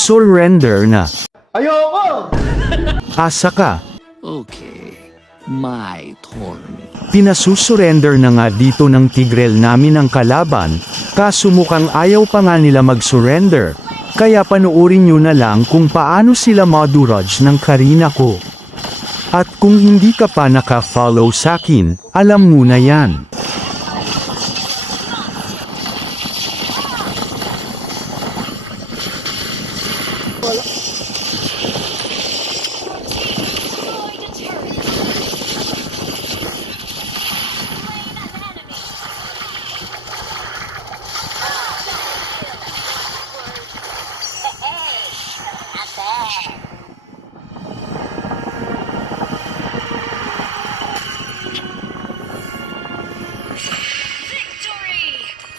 Surrender na. Ayoko! Asa ka. Okay, my turn. Pinasusurrender na nga dito ng Tigrel namin ang kalaban, kaso mukhang ayaw pa nga nila mag-surrender. Kaya panoorin nyo na lang kung paano sila madurage ng Karina ko. At kung hindi ka pa naka-follow sakin, alam mo na yan.